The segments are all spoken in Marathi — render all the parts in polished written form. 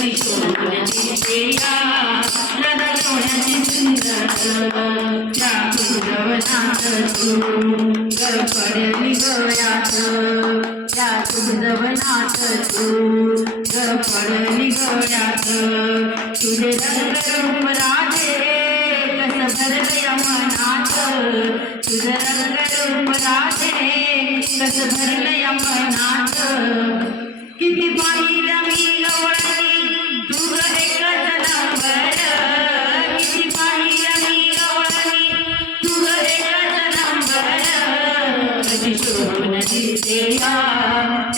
कशी शोभून दिसते या राधा सोन्याची सुंदर त्या कुंजवनात तू ग पडली गळ्यात त्या कुंजवनात तू ग पडली गळ्यात तुझे रंगरूप राधे कस भरलया मनात तुझं रंगरूप राधे कस भरलया मनात किती पाहिलं मी गवळणी तुझ एकच नंबर किती पाहिलं मी गवळणी तुझ एकच नंबर कशी शोभून दिसते या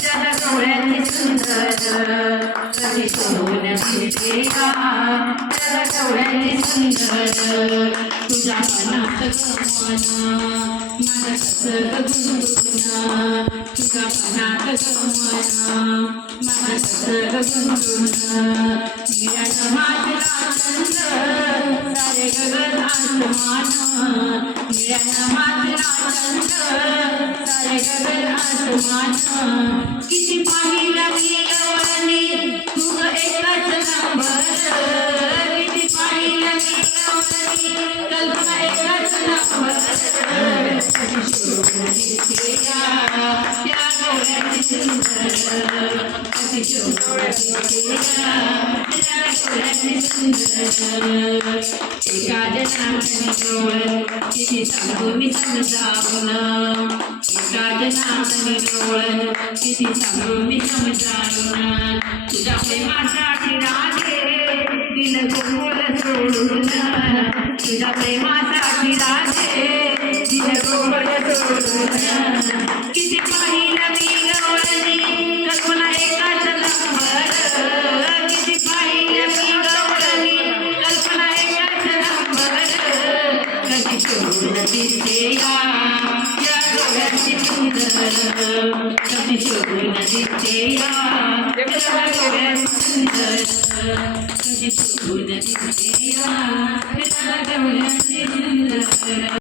राधा सोन्याची सुंदर कशी शोभून दिसते या राधा सोन्याची सुंदर तुझ्या मनात गमना माझं कसं गुंतुना तुझ्या मनात गमना माझं कसं गुंतुना निळ्यानं माझला चंद सारे गगन आसमान निळ्यानं माझला चंद सारे गगन आसमान किती पाहिलं मी गवळणी तुझं एकच नंबर किती पाहिलं मी गवळणी कल्पना एकच नंबर कशी शोभून दिसते या गवळ्याची सुंदर कशी शोभून दिसते या गवळ्याची सुंदर एका जनावरांनी डोळं किती सांगू मी समजावून एका जनावरांनी डोळं किती सांगू मी समजावून तुझ्या प्रेमासाठी राधे दिल गोकुळ सोडून तुझ्या प्रेमासाठी राधे दिल गोकुळ सोडून किती पाहिलं मी गवळणी कल्पना एकच नंबर किती पाहिलं मी गवळणी कल्पना एकच नंबर कशी शोभून दिसते या गवळ्याची सुंदर कशी शोभून दिसते या गवळ्याची सुंदर कशी शोभून दिसते या गवळ्याची सुंदर